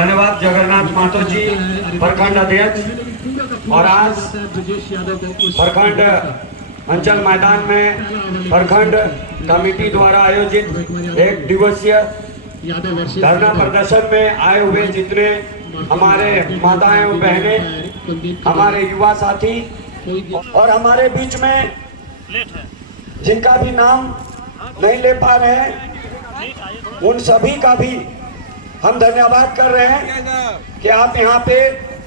धन्यवाद जगन्नाथ मातो जी, प्रखंड अध्यक्ष। और आज प्रखंड अंचल मैदान में प्रखंड कमेटी द्वारा आयोजित एक दिवसीय धरना प्रदर्शन में आए हुए जितने हमारे माताएं और बहनें, हमारे युवा साथी और हमारे बीच में जिनका भी नाम नहीं ले पा रहे हैं, उन सभी का भी हम धन्यवाद कर रहे हैं कि आप यहाँ पे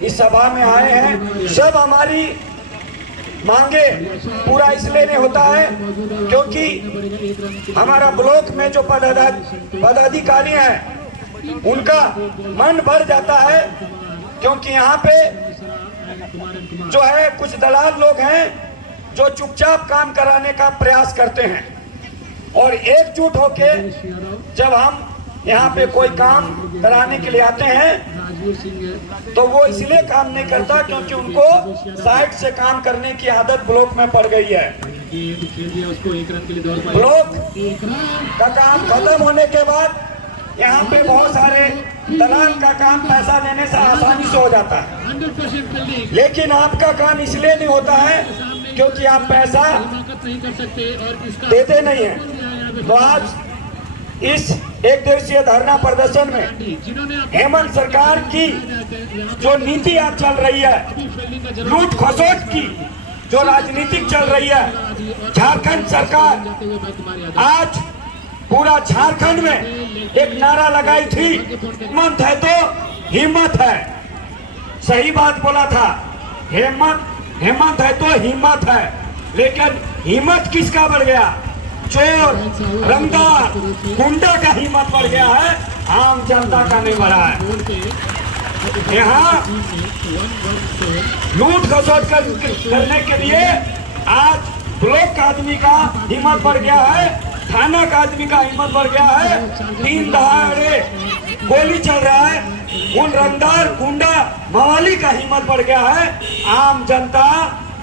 इस सभा में आए हैं। सब हमारी मांगे पूरा इसलिए नहीं होता है क्योंकि हमारा ब्लॉक में जो पदाधिकारी हैं उनका मन भर जाता है, क्योंकि यहाँ पे जो है कुछ दलाल लोग हैं जो चुपचाप काम कराने का प्रयास करते हैं, और एकजुट होके जब हम यहाँ पे कोई काम कराने के लिए आते हैं तो वो इसलिए काम नहीं करता क्योंकि उनको साइड से काम करने की आदत ब्लॉक में पड़ गई है। ब्लॉक का काम खत्म होने के बाद यहाँ पे बहुत सारे दलाल का काम पैसा देने से आसानी से हो जाता है, लेकिन आपका काम इसलिए नहीं होता है क्योंकि आप पैसा देते नहीं हैं। तो आज इस एक दिवसीय धरना प्रदर्शन में हेमंत सरकार की जो नीति आज चल रही है, लूट खसोट की जो राजनीतिक चल रही है, झारखंड सरकार आज पूरा झारखंड में एक नारा लगाई थी, हिम्मत है तो हिम्मत है। सही बात बोला था, हिम्मत है तो हिम्मत है, लेकिन हिम्मत किसका बढ़ गया? चोर, रंगदार, गुंडा का हिम्मत बढ़ गया है, आम जनता का नहीं बढ़ा है। यहाँ लूट खसोट करने के लिए आज ब्लॉक का आदमी का हिम्मत बढ़ गया है, थाना का आदमी का हिम्मत बढ़ गया है, 3 दहाड़े गोली चल रहा है, उन रंगदार गुंडा मवाली का हिम्मत बढ़ गया है। आम जनता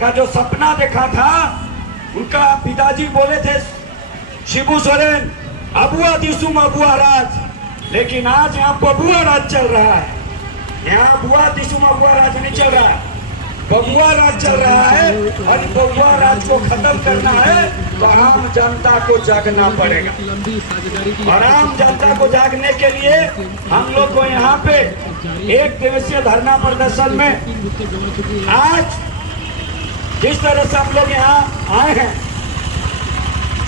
का जो सपना देखा था, उनका पिताजी बोले थे शिबू सोरेन अबुआ दिसुम अबुआ राज, लेकिन आज यहाँ बबुआ राज चल रहा है। यहाँ अबुआ दिसुम अबुआ राज नहीं चल रहा है, बबुआ राज चल रहा है, और बबुआ राज को खत्म करना है तो आम जनता को जागना पड़ेगा। और आम जनता को जागने के लिए हम लोग को यहाँ पे एक दिवसीय धरना प्रदर्शन में आज जिस तरह से हम लोग यहाँ आए हैं,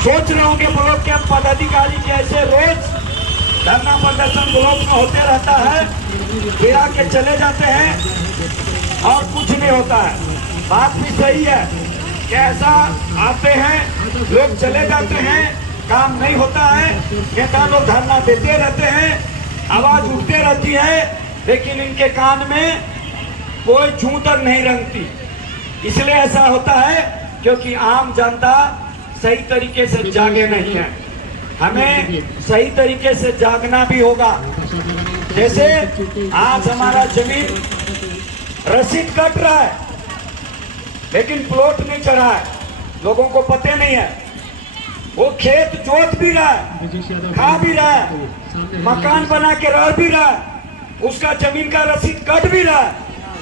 सोच रहे होंगे ब्लॉक के पदाधिकारी के ऐसे रोज धरना प्रदर्शन ब्लॉक में होते रहता है, फिर आके चले जाते हैं और कुछ नहीं होता है। बात भी सही है कि ऐसा आते हैं, लोग चले जाते हैं, काम नहीं होता है, नेता लोग धरना देते रहते हैं, आवाज उठते रहती है, लेकिन इनके कान में कोई जूतर नहीं रंगती। इसलिए ऐसा होता है क्योंकि आम जनता सही तरीके से जागे नहीं है। हमें सही तरीके से जागना भी होगा। जैसे आज हमारा जमीन रसीद कट रहा है, लेकिन प्लॉट नहीं चढ़ा है, लोगों को पता नहीं है। वो खेत जोत भी रहा है, खा भी रहा है, मकान बना के रह भी रहा है, उसका जमीन का रसीद कट भी रहा है,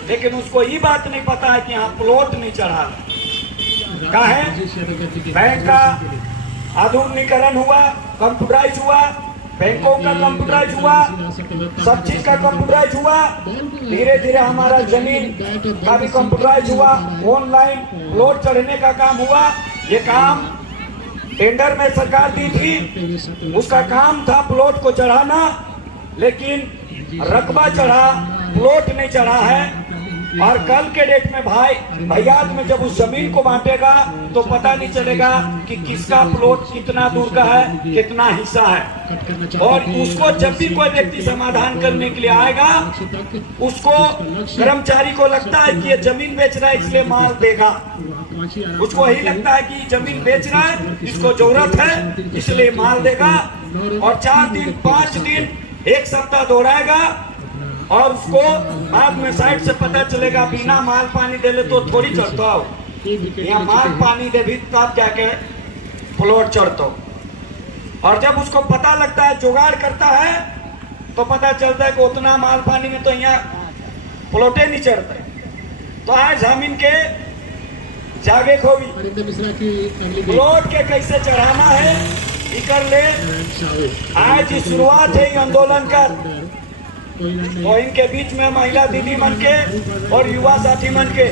लेकिन उसको ये बात नहीं पता है कि यहाँ प्लॉट नहीं चढ़ा। क्या है, बैंक का आधुनिकीकरण हुआ, कंप्यूटराइज हुआ, बैंकों का कंप्यूटराइज हुआ, सब चीज का कंप्यूटराइज हुआ, धीरे धीरे हमारा जमीन का भी कंप्यूटराइज हुआ, ऑनलाइन प्लॉट चढ़ने का काम हुआ। ये काम टेंडर में सरकार दी थी, उसका काम था प्लॉट को चढ़ाना, लेकिन रकबा चढ़ा, प्लॉट नहीं चढ़ा है। और कल के डेट में भैयाद में जब उस जमीन को बांटेगा तो पता नहीं चलेगा कि किसका प्लॉट कितना दूर का है, कितना हिस्सा है। और उसको जब भी कोई व्यक्ति समाधान करने के लिए आएगा, उसको कर्मचारी को लगता है कि ये जमीन बेच रहा है इसलिए माल देगा, उसको यही लगता है कि जमीन बेच रहा है, इसको जरूरत है इसलिए माल देगा। और 4 दिन 5 दिन 1 सप्ताह दोहराएगा, और उसको बाद में साइड से पता चलेगा बिना माल पानी दे ले तो थोड़ी चढ़ता हो, यहाँ माल पानी दे भी तब जाके प्लॉट चढ़ता हो। और जब उसको पता लगता है, जुगाड़ करता है, तो पता चलता है कि उतना माल पानी में तो यहाँ प्लॉटे नहीं चढ़ते। तो आज हम इनके जागे खोवी प्लॉट के कैसे चढ़ाना है इकर ले आज शुरुआत है आंदोलन कर। तो इनके बीच में महिला दीदी मन के और युवा साथी मन के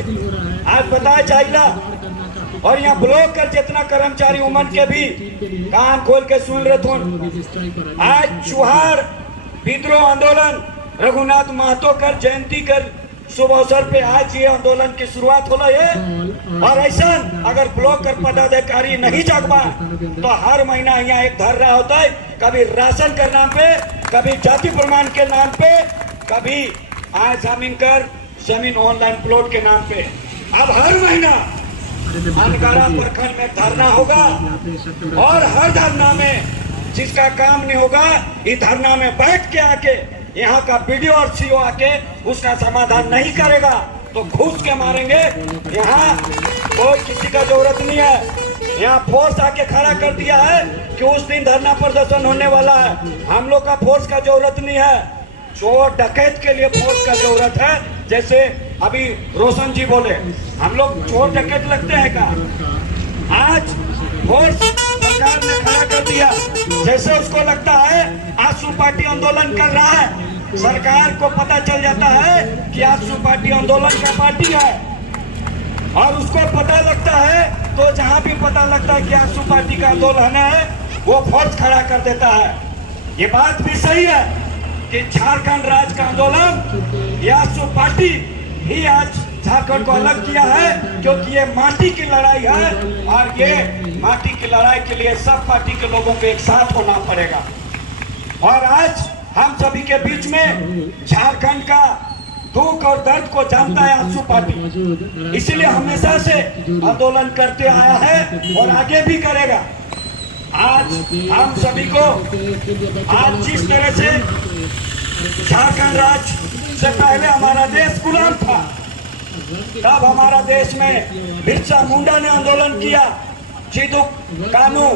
आज बताया चाहिए और यहाँ ब्लॉक कर जितना कर्मचारी उमन के भी कान खोल के सुन रहे थे। आज चुहार विद्रोह आंदोलन रघुनाथ महतो कर जयंती कर शुभ अवसर पे आज ये आंदोलन की शुरुआत होला है। और ऐसा अगर ब्लॉक कर पदाधिकारी नहीं जागवा तो हर महीना यहाँ एक धरना होता है, कभी राशन के नाम पे, कभी जाति प्रमाण के नाम पे, कभी आज जमीन कर जमीन ऑनलाइन प्लॉट के नाम पे। अब हर महीना अनकारा प्रखंड में धरना होगा और हर धरना में जिसका काम नहीं होगा इस धरना में बैठ के आके यहाँ का वीडियो और सीओ आके उसका समाधान नहीं करेगा तो घूस के मारेंगे। यहाँ कोई किसी का जरूरत नहीं है। यहाँ फोर्स आके खड़ा कर दिया है कि उस दिन धरना प्रदर्शन होने वाला है। हम लोग का फोर्स का जरूरत नहीं है, चोर डकैत के लिए फोर्स का जरूरत है। जैसे अभी रोशन जी बोले हम लोग चोर डकैत लगते हैं का, आज फोर्स सरकार ने खड़ा कर दिया। जैसे उसको लगता है आजसू पार्टी आंदोलन कर रहा है, सरकार को पता चल जाता है कि आजसू पार्टी आंदोलन का पार्टी है और उसको पता लगता है तो जहां भी पता लगता है कि आजसू पार्टी का आंदोलन है वो फोर्स खड़ा कर देता है। ये बात भी सही है कि झारखंड राज्य का आंदोलन ये आजसू पार्टी ही आज झारखंड को अलग किया है क्योंकि ये माटी की लड़ाई है और ये माटी की लड़ाई के लिए सब पार्टी के लोगों को एक साथ होना पड़ेगा। और आज हम सभी के बीच में झारखंड का दुख और दर्द को जानता है आजसू पार्टी, इसीलिए हमेशा से आंदोलन करते आया है और आगे भी करेगा। आज हम सभी को आज जिस तरह से झारखंड राज्य से पहले हमारा देश गुलाम था, तब हमारा देश में बिरसा मुंडा ने आंदोलन किया, जीतू कानू,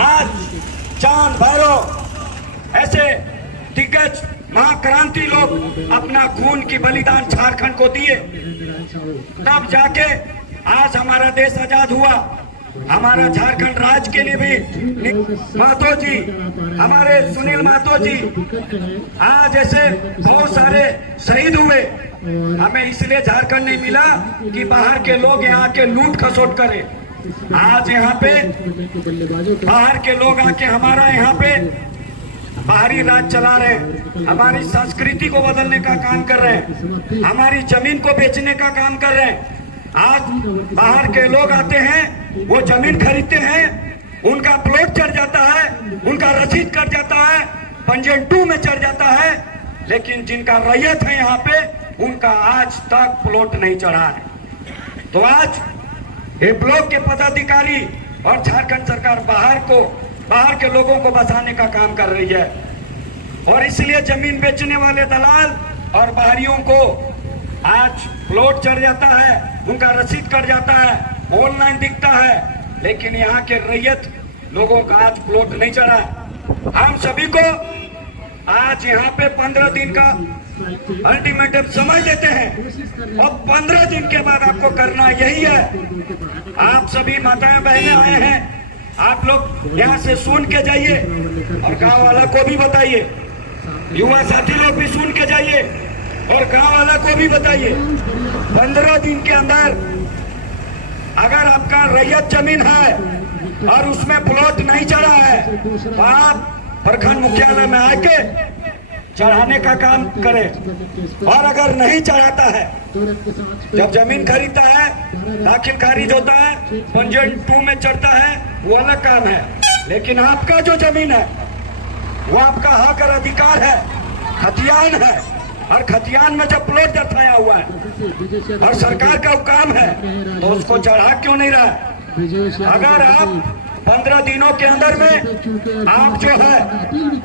आज चांद भैरव ऐसे दिग्गज महाक्रांति लोग अपना खून की बलिदान झारखंड को दिए, तब जाके आज हमारा देश आजाद हुआ। हमारा झारखंड राज्य के लिए भी महतो जी, हमारे सुनील महतो जी, आज ऐसे बहुत सारे शहीद हुए। हमें इसलिए झारखंड नहीं मिला कि बाहर के लोग यहाँ के लूट खसोट करें। आज यहाँ पे बाहर के लोग आके हमारा यहाँ पे बाहरी राज चला रहे हैं, हमारी संस्कृति को बदलने का काम कर रहे हैं, हमारी जमीन को बेचने का काम कर रहे हैं। आज बाहर के लोग आते हैं, वो जमीन खरीदते हैं, उनका प्लॉट चढ़ जाता है, उनका रसीद कट जाता है, पंजीयन 2 में चढ़ जाता है, लेकिन जिनका रैयत है यहाँ पे उनका आज तक प्लॉट नहीं चढ़ा है। तो आज ये ब्लॉक के पदाधिकारी और झारखंड सरकार बाहर के लोगों को बसाने का काम कर रही है और इसलिए जमीन बेचने वाले दलाल और बाहरियों को आज प्लॉट चढ़ जाता है, उनका रसीद कट जाता है, ऑनलाइन दिखता है, लेकिन यहाँ के रैयत लोगों का आज प्लॉट नहीं चढ़ा। हम सभी को आज यहाँ पे 15 दिन का अल्टीमेटम समय देते हैं और 15 दिन के बाद आपको करना यही है। आप सभी माताएं बहनें आए हैं, आप लोग यहाँ से सुन के जाइए और गांव वाला को भी बताइए, युवा साथी लोग भी सुन के जाइए और गांव वाला को भी बताइए। 15 दिन के अंदर अगर आपका रैयत जमीन है और उसमें प्लॉट नहीं चढ़ा है तो आप प्रखंड मुख्यालय में आके चढ़ाने का काम करें। और अगर नहीं चढ़ाता है, जब जमीन खरीदता है, दाखिल खारिज होता है, पंजीयन 2 में चढ़ता है, वो अलग काम है, लेकिन आपका जो जमीन है वो आपका हक और अधिकार है, खतियान है, और खतियान में जब प्लॉट दर्शाया हुआ है और सरकार का काम है तो उसको चढ़ा क्यों नहीं रहा है? अगर आप 15 दिनों के अंदर में आप जो है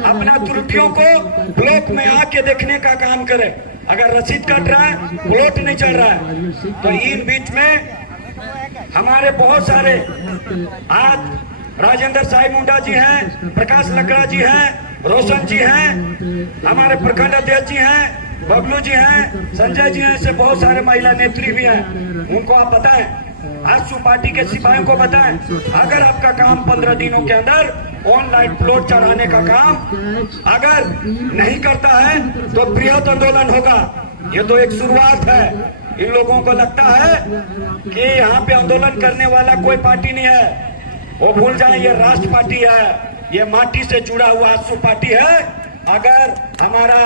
अपना त्रुटियों को ब्लॉक में आके देखने का काम करें, अगर रसीद कट रहा है, प्लॉट नहीं चढ़ रहा है, तो इन बीच में हमारे बहुत सारे आज राजेंद्र साई मुंडा जी हैं, प्रकाश लकड़ा जी हैं, रोशन जी हैं, हमारे प्रखंड अध्यक्ष जी हैं, बबलू जी हैं, संजय जी हैं, ऐसे बहुत सारे महिला नेत्री भी हैं। उनको आप बताएं, आजसू पार्टी के सिपाहियों को बताएं, अगर आपका काम 15 दिनों के अंदर ऑनलाइन प्लॉट चढ़ाने का काम अगर नहीं करता है तो बृहद आंदोलन होगा। ये तो एक शुरुआत है। इन लोगों को लगता है कि यहाँ पे आंदोलन करने वाला कोई पार्टी नहीं है, वो भूल जाए ये राष्ट्र पार्टी है, ये माटी से जुड़ा हुआ आजसू पार्टी है। अगर हमारा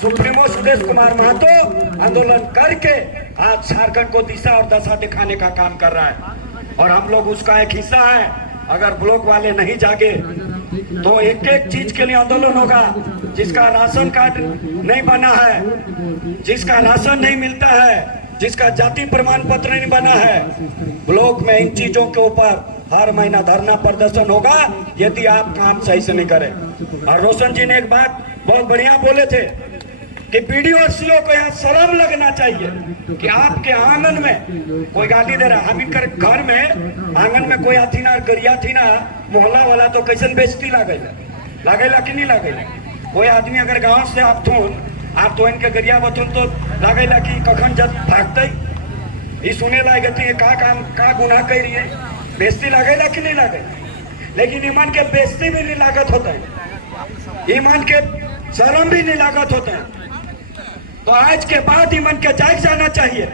सुप्रीमो सुदेश कुमार महतो आंदोलन करके आज झारखंड को दिशा और दशा दिखाने का काम कर रहा है और हम लोग उसका एक हिस्सा है। अगर ब्लॉक वाले नहीं जागे तो एक एक चीज के लिए आंदोलन होगा। जिसका राशन कार्ड नहीं बना है, जिसका राशन नहीं मिलता है, जिसका जाति प्रमाण पत्र नहीं बना है, ब्लॉक में इन चीजों के ऊपर हर महीना धरना प्रदर्शन होगा यदि आप काम सही से नहीं करें। और रोशन जी ने एक बात बहुत बढ़िया बोले थे कि बीडीओ और सीओ को यहाँ शर्म लगना चाहिए कि आपके आंगन में कोई गाली दे रहा है। हम इनकर घर में आंगन में कोई आती ना गरिया थी ना, मोहल्ला वाला तो कैसे बेचती लागेला कि नहीं लागेला। कोई आदमी अगर गांव से आप तो इनके गरिया बतून तो लागेला कि कखन जब भागते ही सुने लागे का गुनाह कर रही है, बेचती लागेला कि नहीं लागेला। लेकिन ईमान के बेचती भी नहीं लागत होता है, ईमान के शर्म भी नहीं लागत होता है। तो आज के बाद ईमान के जाग जाना चाहिए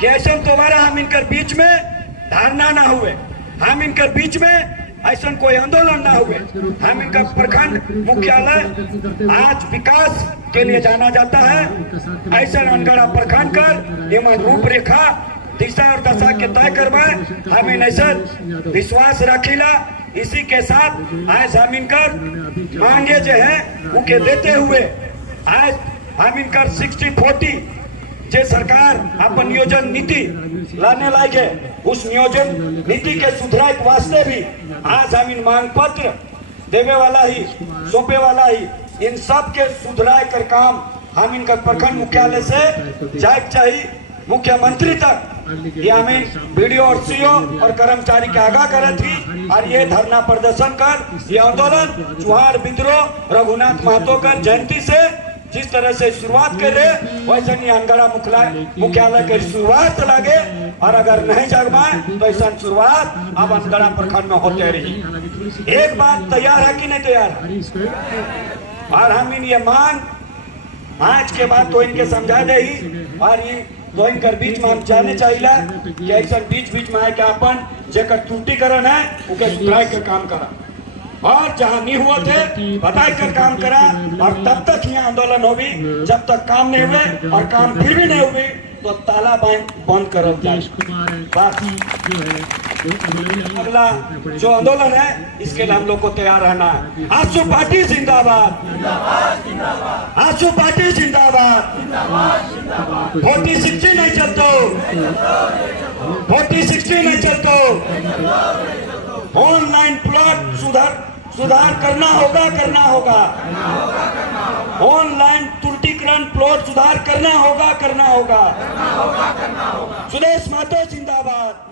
कि ऐसा दोबारा हम इनकर बीच में धारणा ना हुए, हम इनकर बीच में ऐसा कोई आंदोलन ना हुए। हम इनका प्रखंड मुख्यालय आज विकास के लिए जाना जाता है। ऐसा अनगढ़ा प्रखंड कर ईमान रूपरेखा दिशा और दशा के तय करवाए। हम इन ऐसा विश्वास रखीला। इसी के साथ आज हम इनकर मांगे जो है उनके देते हुए आज हम इनकर 60-40 जे सरकार अपन नियोजन नीति लाने लागे, उस नियोजन नीति के सुधार के वास्ते भी आज हम इन मांग पत्र देवे वाला ही सौंपे वाला ही इन सब के सुधार कर काम हम इनका प्रखंड मुख्यालय से जाए चाहिए मुख्यमंत्री तक। ये हमें बीडीओ और सीओ और कर्मचारी के आगाह करे थी और ये धरना प्रदर्शन कर ये आंदोलन चुहार विद्रोह रघुनाथ महतो कर जयंती से जिस तरह से शुरुआत कर रहे वैसे नहीं अनगढ़ा मुख्यालय की शुरुआत लगे। और अगर नहीं जग पाए तो ऐसा शुरुआत अब अनगढ़ा प्रखंड में होते रही। एक बात तैयार है कि नहीं तैयार है? और हम इन ये मांग आज के बाद तो इनके समझा दे ही और ये तो इनकर बीच में हम जाने चाहिए कि ऐसा बीच में है कि अपन जेकर त्रुटिकरण है उनके सुधार के काम करा और जहाँ नहीं हुआ थे बताए कर काम करा। और तब तक यहाँ आंदोलन होगी जब तक काम नहीं हुए और काम फिर भी नहीं हुई तो ताला बंद कर जाए। अगला जो आंदोलन है इसके लिए हम लोग को तैयार रहना है। आजसू पार्टी जिंदाबाद, आजसू पार्टी जिंदाबाद। 40-60 नहीं चलतो, 40-60 नहीं चलतो। ऑनलाइन प्लॉट सुधार करना होगा। ऑनलाइन त्रुटिकरण प्लॉट सुधार करना होगा। सुदेश महतो जिंदाबाद।